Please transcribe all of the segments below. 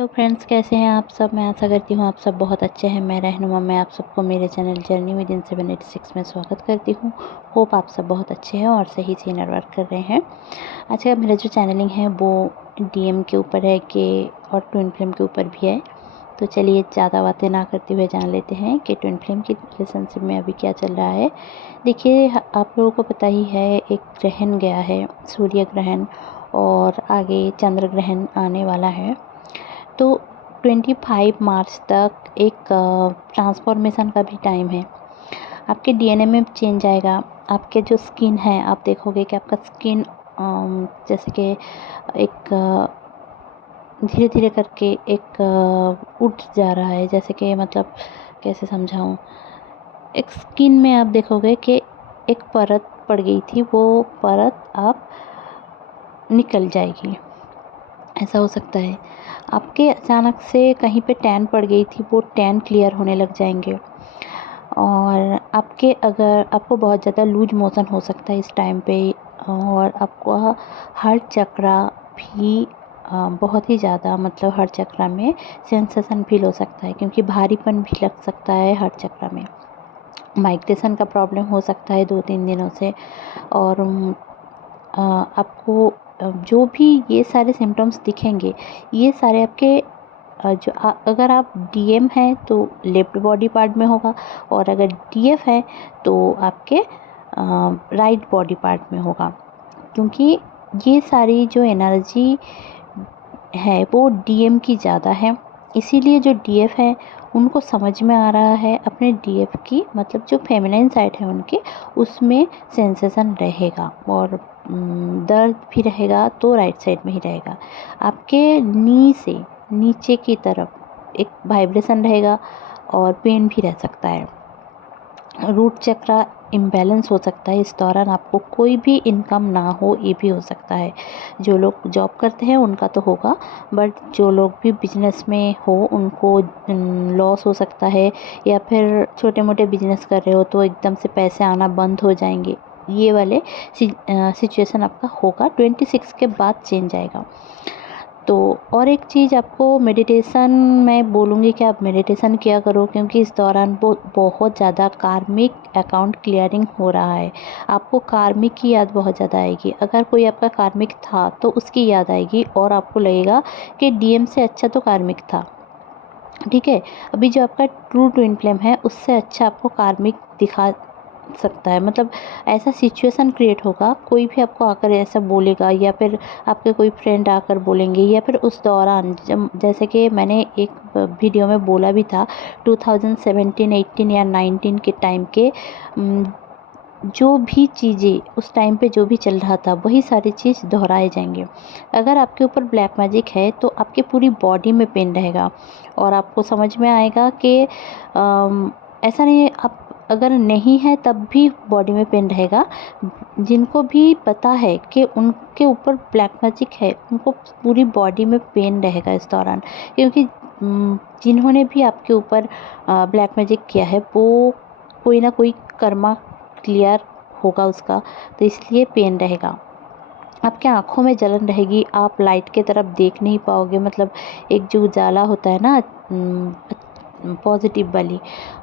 Hello friends, कैसे हैं आप सब। मैं आशा करती हूँ आप सब बहुत अच्छे हैं। मैं रहनुमा मैं आप सबको मेरे चैनल जर्नी विद इन 786 में स्वागत करती हूँ। होप आप सब बहुत अच्छे हैं और सही से इनर वर्क कर रहे हैं। आज का मेरा जो चैनलिंग है वो डीएम के ऊपर है कि और ट्विन फ्लेम के ऊपर भी है। तो चलिए ज़्यादा बातें ना करते हुए जान लेते हैं कि ट्विन फ्लेम की रिलेशनशिप में अभी क्या चल रहा है। देखिए, आप लोगों को पता ही है, एक ग्रहण गया है, सूर्य ग्रहण, और आगे चंद्र ग्रहण आने वाला है। तो 25 मार्च तक एक ट्रांसफॉर्मेशन का भी टाइम है। आपके डीएनए में चेंज आएगा। आपके जो स्किन है, आप देखोगे कि आपका स्किन जैसे कि एक धीरे धीरे करके एक उठ जा रहा है। जैसे कि मतलब कैसे समझाऊं, एक स्किन में आप देखोगे कि एक परत पड़ गई थी, वो परत आप निकल जाएगी। ऐसा हो सकता है। आपके अचानक से कहीं पे टैन पड़ गई थी, वो टैन क्लियर होने लग जाएंगे। और अगर आपको बहुत ज़्यादा लूज मोशन हो सकता है इस टाइम पे, और आपको हार्ट चक्रा भी बहुत ही ज़्यादा, मतलब हार्ट चक्रा में सेंसेशन फील हो सकता है, क्योंकि भारीपन भी लग सकता है हार्ट चक्रा में। माइग्रेशन का प्रॉब्लम हो सकता है 2-3 दिनों से। और आपको जो भी ये सारे सिम्टम्स दिखेंगे, ये सारे आपके अगर आप डीएम हैं तो लेफ्ट बॉडी पार्ट में होगा, और अगर डीएफ है तो आपके राइट बॉडी पार्ट में होगा। क्योंकि ये सारी जो एनर्जी है वो डीएम की ज़्यादा है, इसीलिए जो डीएफ है उनको समझ में आ रहा है अपने डीएफ की, मतलब जो फेमिनाइन साइड है उनके, उसमें सेंसेशन रहेगा, और दर्द भी रहेगा तो राइट साइड में ही रहेगा। आपके नी से नीचे की तरफ एक वाइब्रेशन रहेगा और पेन भी रह सकता है। रूट चक्रा इम्बैलेंस हो सकता है। इस दौरान आपको कोई भी इनकम ना हो, ये भी हो सकता है। जो लोग जॉब करते हैं उनका तो होगा, बट जो लोग भी बिजनेस में हो उनको लॉस हो सकता है, या फिर छोटे मोटे बिजनेस कर रहे हो तो एकदम से पैसे आना बंद हो जाएंगे। ये वाले सिचुएशन आपका होगा। 26 के बाद चेंज आएगा। तो और एक चीज़ आपको मेडिटेशन मैं बोलूँगी कि आप मेडिटेशन किया करो, क्योंकि इस दौरान बहुत ज़्यादा कार्मिक अकाउंट क्लियरिंग हो रहा है। आपको कार्मिक की याद बहुत ज़्यादा आएगी। अगर कोई आपका कार्मिक था तो उसकी याद आएगी, और आपको लगेगा कि डीएम से अच्छा तो कार्मिक था। ठीक है, अभी जो आपका ट्रू ट्विन फ्लेम है उससे अच्छा आपको कार्मिक दिखा सकता है। मतलब ऐसा सिचुएशन क्रिएट होगा, कोई भी आपको आकर ऐसा बोलेगा, या फिर आपके कोई फ्रेंड आकर बोलेंगे, या फिर उस दौरान जैसे कि मैंने एक वीडियो में बोला भी था, 2017, 18 या 19 के टाइम के जो भी चीज़ें उस टाइम पे जो भी चल रहा था वही सारी चीज़ दोहराए जाएंगे। अगर आपके ऊपर ब्लैक मैजिक है तो आपकी पूरी बॉडी में पेन रहेगा, और आपको समझ में आएगा कि ऐसा नहीं है, आप अगर नहीं है तब भी बॉडी में पेन रहेगा। जिनको भी पता है कि उनके ऊपर ब्लैक मैजिक है उनको पूरी बॉडी में पेन रहेगा इस दौरान, क्योंकि जिन्होंने भी आपके ऊपर ब्लैक मैजिक किया है वो कोई ना कोई कर्मा क्लियर होगा उसका, तो इसलिए पेन रहेगा। आपके आँखों में जलन रहेगी, आप लाइट की तरफ देख नहीं पाओगे। मतलब एक जो उजाला होता है ना पॉजिटिव वाली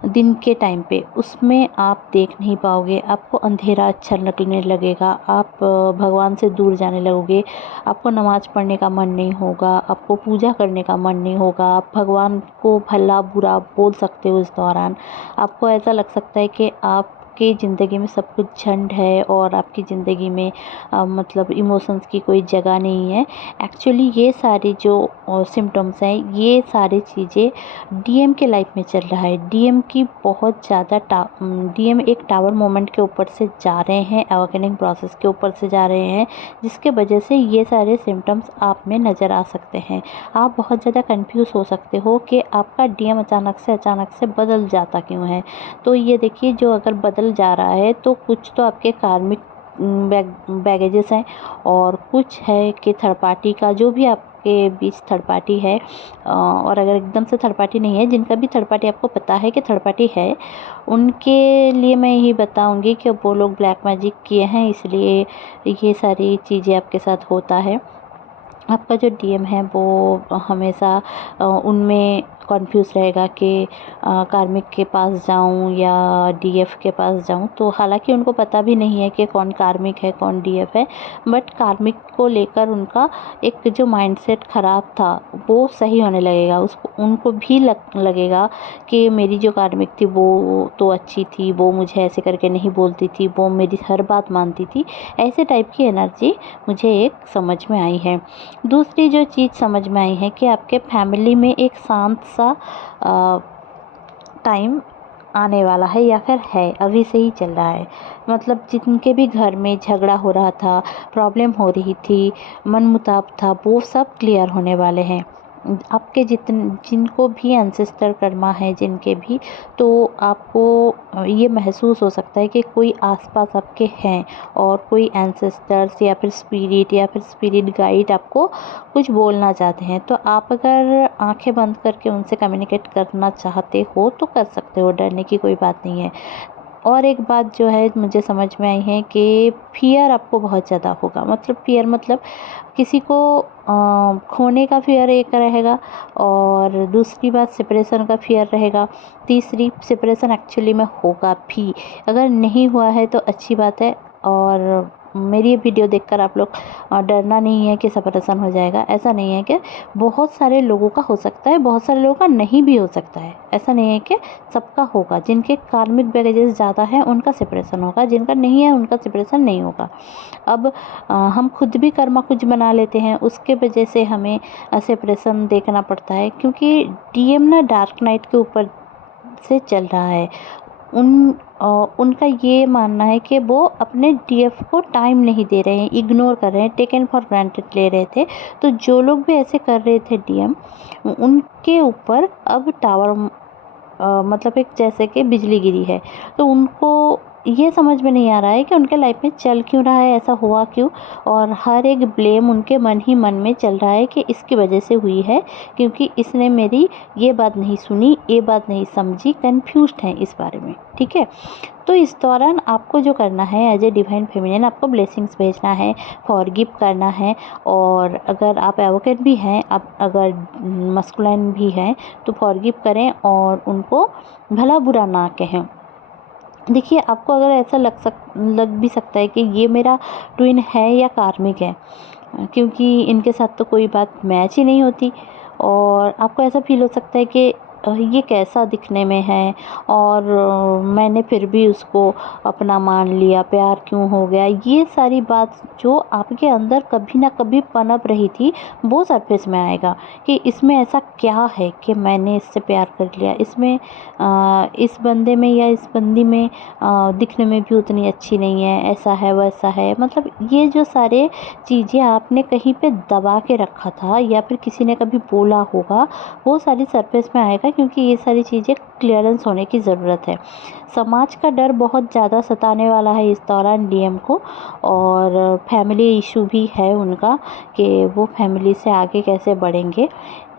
दिन के टाइम पे, उसमें आप देख नहीं पाओगे। आपको अंधेरा अच्छा लगने लगेगा, आप भगवान से दूर जाने लगोगे। आपको नमाज़ पढ़ने का मन नहीं होगा, आपको पूजा करने का मन नहीं होगा। आप भगवान को भला बुरा बोल सकते हो इस दौरान। आपको ऐसा लग सकता है कि आपकी ज़िंदगी में सब कुछ झंड है, और आपकी ज़िंदगी में मतलब इमोशंस की कोई जगह नहीं है। एक्चुअली ये सारी जो सिम्टम्स हैं, ये सारी चीज़ें डीएम के लाइफ में चल रहा है। डीएम की बहुत ज़्यादा डीएम एक टावर मोमेंट के ऊपर से जा रहे हैं, अवेकनिंग प्रोसेस के ऊपर से जा रहे हैं, जिसके वजह से ये सारे सिम्टम्स आप में नज़र आ सकते हैं। आप बहुत ज़्यादा कंफ्यूज हो सकते हो कि आपका डीएम अचानक से बदल जाता क्यों है। तो ये देखिए, जो अगर बदल जा रहा है तो कुछ तो आपके कार्मिक बैगेजेस हैं, और कुछ है कि थर्ड पार्टी का जो भी आपके बीच थर्ड पार्टी है। और अगर एकदम से थर्ड पार्टी नहीं है, जिनका भी थर्ड पार्टी आपको पता है कि थर्ड पार्टी है, उनके लिए मैं यही बताऊंगी कि वो लोग ब्लैक मैजिक किए हैं, इसलिए ये सारी चीज़ें आपके साथ होता है। आपका जो डीएम है वो हमेशा उनमें कन्फ्यूज़ रहेगा कि कार्मिक के पास जाऊं या डीएफ के पास जाऊं। तो हालांकि उनको पता भी नहीं है कि कौन कार्मिक है कौन डीएफ है, बट कार्मिक को लेकर उनका एक जो माइंडसेट ख़राब था वो सही होने लगेगा। उसको उनको भी लगेगा कि मेरी जो कार्मिक थी वो तो अच्छी थी, वो मुझे ऐसे करके नहीं बोलती थी, वो मेरी हर बात मानती थी। ऐसे टाइप की एनर्जी मुझे एक समझ में आई है। दूसरी जो चीज़ समझ में आई है कि आपके फैमिली में एक शांत सा टाइम आने वाला है या फिर है, अभी से ही चल रहा है। मतलब जिनके भी घर में झगड़ा हो रहा था, प्रॉब्लम हो रही थी, मनमुटाव था, वो सब क्लियर होने वाले हैं। आपके जिनको भी एंसेस्टर कर्मा है जिनके भी, तो आपको ये महसूस हो सकता है कि कोई आसपास आपके हैं और कोई एंसेस्टर्स या फिर स्पिरिट गाइड आपको कुछ बोलना चाहते हैं। तो आप अगर आंखें बंद करके उनसे कम्युनिकेट करना चाहते हो तो कर सकते हो, डरने की कोई बात नहीं है। और एक बात जो है मुझे समझ में आई है कि फ़ियर आपको बहुत ज़्यादा होगा। मतलब फ़ियर मतलब किसी को खोने का फ़ियर एक रहेगा, और दूसरी बात सेपरेशन का फ़ियर रहेगा, तीसरी सेपरेशन एक्चुअली में होगा भी। अगर नहीं हुआ है तो अच्छी बात है, और मेरी ये वीडियो देखकर आप लोग डरना नहीं है कि सेपरेशन हो जाएगा। ऐसा नहीं है कि बहुत सारे लोगों का हो सकता है, बहुत सारे लोगों का नहीं भी हो सकता है। ऐसा नहीं है कि सबका होगा। जिनके कार्मिक बैगेजेस ज़्यादा है उनका सेपरेशन होगा, जिनका नहीं है उनका सेपरेशन नहीं होगा। अब हम खुद भी कर्मा कुछ बना लेते हैं, उसके वजह से हमें सेपरेशन देखना पड़ता है, क्योंकि डीएम ना डार्क नाइट के ऊपर से चल रहा है। उनका ये मानना है कि वो अपने डीएफ को टाइम नहीं दे रहे हैं, इग्नोर कर रहे हैं, टेकन फॉर ग्रांटेड ले रहे थे। तो जो लोग भी ऐसे कर रहे थे डीएम, उनके ऊपर अब टावर मतलब एक जैसे कि बिजली गिरी है। तो उनको ये समझ में नहीं आ रहा है कि उनके लाइफ में चल क्यों रहा है, ऐसा हुआ क्यों, और हर एक ब्लेम उनके मन ही मन में चल रहा है कि इसकी वजह से हुई है, क्योंकि इसने मेरी ये बात नहीं सुनी, ये बात नहीं समझी, कन्फ्यूज्ड हैं इस बारे में। ठीक है, तो इस दौरान आपको जो करना है एज ए डिवाइन फेमिनिन, आपको ब्लेसिंग्स भेजना है, फॉरगिव करना है। और अगर आप एवोकेट भी हैं, आप अगर मस्कुलाइन भी हैं, तो फॉरगिव करें और उनको भला बुरा ना कहें। देखिए, आपको अगर ऐसा लग भी सकता है कि ये मेरा ट्विन है या कार्मिक है, क्योंकि इनके साथ तो कोई बात मैच ही नहीं होती। और आपको ऐसा फील हो सकता है कि ये कैसा दिखने में है, और मैंने फिर भी उसको अपना मान लिया, प्यार क्यों हो गया। ये सारी बात जो आपके अंदर कभी ना कभी पनप रही थी, वो सरफेस में आएगा कि इसमें ऐसा क्या है कि मैंने इससे प्यार कर लिया, इसमें इस बंदे में या इस बंदी में दिखने में भी उतनी अच्छी नहीं है, ऐसा है वैसा है। मतलब ये जो सारे चीज़ें आपने कहीं पे दबा के रखा था या फिर किसी ने कभी बोला होगा, वो सारी सरफेस में आएगा, क्योंकि ये सारी चीज़ें क्लियरेंस होने की ज़रूरत है। समाज का डर बहुत ज़्यादा सताने वाला है इस दौरान डीएम को, और फैमिली इशू भी है उनका कि वो फैमिली से आगे कैसे बढ़ेंगे।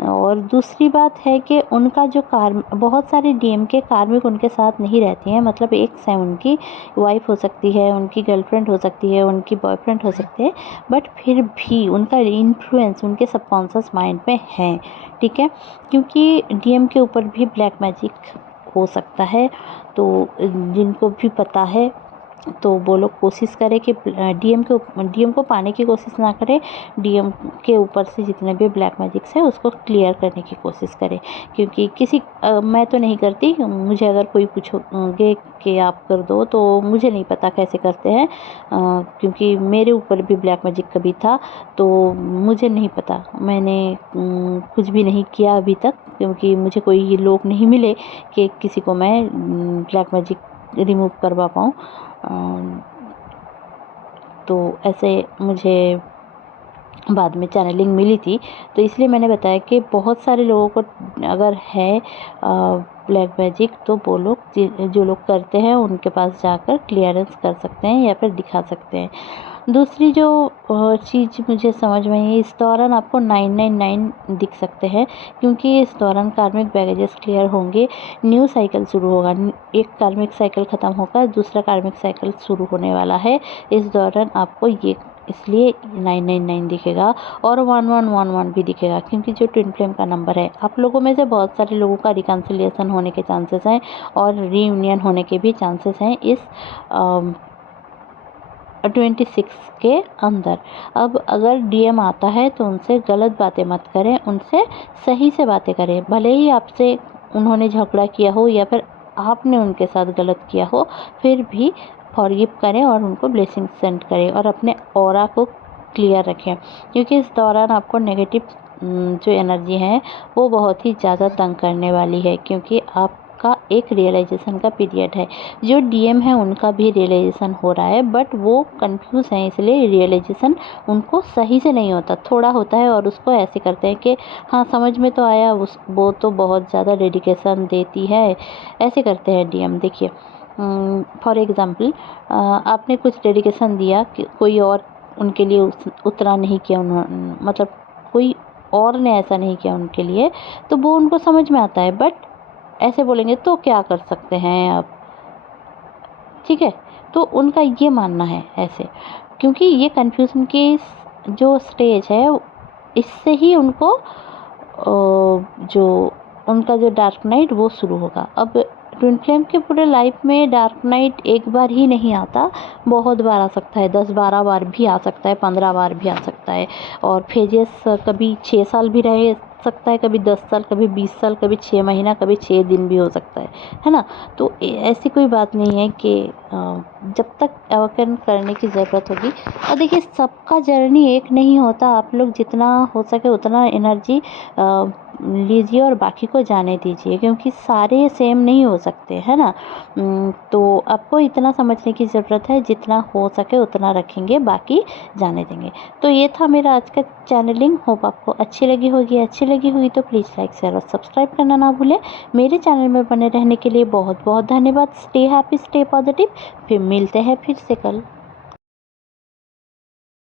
और दूसरी बात है कि उनका जो बहुत सारे डीएम के कार्मिक उनके साथ नहीं रहती हैं। मतलब एक से उनकी वाइफ हो सकती है, उनकी गर्लफ्रेंड हो सकती है, उनकी बॉयफ्रेंड हो सकते हैं, बट फिर भी उनका इन्फ्लुएंस उनके सबकॉन्शियस माइंड में है। ठीक है, क्योंकि डीएम के ऊपर भी ब्लैक मैजिक हो सकता है। तो जिनको भी पता है तो वो लोग कोशिश करें कि डीएम को पाने की कोशिश ना करें। डीएम के ऊपर से जितने भी ब्लैक मैजिक्स है उसको क्लियर करने की कोशिश करें, क्योंकि मैं तो नहीं करती। मुझे अगर कोई पूछोगे कि आप कर दो, तो मुझे नहीं पता कैसे करते हैं, क्योंकि मेरे ऊपर भी ब्लैक मैजिक कभी था, तो मुझे नहीं पता। मैंने कुछ भी नहीं किया अभी तक, क्योंकि मुझे कोई लोग नहीं मिले कि किसी को मैं ब्लैक मैजिक रिमूव करवा पाऊँ। तो ऐसे मुझे बाद में चैनलिंग मिली थी, तो इसलिए मैंने बताया कि बहुत सारे लोगों को अगर है ब्लैक मैजिक, तो वो लोग जो लोग करते हैं उनके पास जाकर क्लियरेंस कर सकते हैं या फिर दिखा सकते हैं। दूसरी जो चीज़ मुझे समझ में आई, इस दौरान आपको 999 दिख सकते हैं, क्योंकि इस दौरान कार्मिक बैगेजेस क्लियर होंगे, न्यू साइकिल शुरू होगा। एक कार्मिक साइकिल ख़त्म होगा, दूसरा कार्मिक साइकिल शुरू होने वाला है। इस दौरान आपको ये इसलिए 999 दिखेगा और 1111 भी दिखेगा, क्योंकि जो ट्विन फ्लेम का नंबर है, आप लोगों में से बहुत सारे लोगों का रिकन्सिलिएशन होने के चांसेस हैं और रीयूनियन होने के भी चांसेस हैं इस 26 के अंदर। अब अगर डीएम आता है तो उनसे गलत बातें मत करें, उनसे सही से बातें करें। भले ही आपसे उन्होंने झगड़ा किया हो या फिर आपने उनके साथ गलत किया हो, फिर भी फॉरगिव करें और उनको ब्लेसिंग सेंड करें और अपने ऑरा को क्लियर रखें, क्योंकि इस दौरान आपको नेगेटिव जो एनर्जी है वो बहुत ही ज़्यादा तंग करने वाली है, क्योंकि आपका एक रियलाइजेशन का पीरियड है। जो डीएम है उनका भी रियलाइजेशन हो रहा है, बट वो कंफ्यूज हैं, इसलिए रियलाइजेशन उनको सही से नहीं होता, थोड़ा होता है और उसको ऐसे करते हैं कि हाँ समझ में तो आया, वो तो बहुत ज़्यादा डेडिकेशन देती है, ऐसे करते हैं डीएम। देखिए फॉर एग्ज़ाम्पल आपने कुछ डेडिकेशन दिया कि कोई और उनके लिए उतना नहीं किया, उन्होंने मतलब कोई और ने ऐसा नहीं किया उनके लिए, तो वो उनको समझ में आता है, बट ऐसे बोलेंगे तो क्या कर सकते हैं आप, ठीक है। तो उनका ये मानना है ऐसे, क्योंकि ये कन्फ्यूज़न की जो स्टेज है, इससे ही उनको जो उनका जो डार्क नाइट वो शुरू होगा। अब ट्विन फ्लेम के पूरे लाइफ में डार्क नाइट एक बार ही नहीं आता, बहुत बार आ सकता है, 10-12 बार भी आ सकता है, 15 बार भी आ सकता है। और फेजेस कभी 6 साल भी रह सकता है, कभी 10 साल, कभी 20 साल, कभी 6 महीना, कभी 6 दिन भी हो सकता है ना। तो ऐसी कोई बात नहीं है कि जब तक अवेकन करने की ज़रूरत होगी। और देखिए सबका जर्नी एक नहीं होता, आप लोग जितना हो सके उतना एनर्जी लीजिए और बाकी को जाने दीजिए, क्योंकि सारे सेम नहीं हो सकते, है ना। तो आपको इतना समझने की ज़रूरत है, जितना हो सके उतना रखेंगे, बाकी जाने देंगे। तो ये था मेरा आज का चैनलिंग, होप आपको अच्छी लगी होगी तो प्लीज़ लाइक शेयर और सब्सक्राइब करना ना भूलें। मेरे चैनल में बने रहने के लिए बहुत बहुत धन्यवाद। Stay happy, stay positive. फिर मिलते हैं फिर से कल।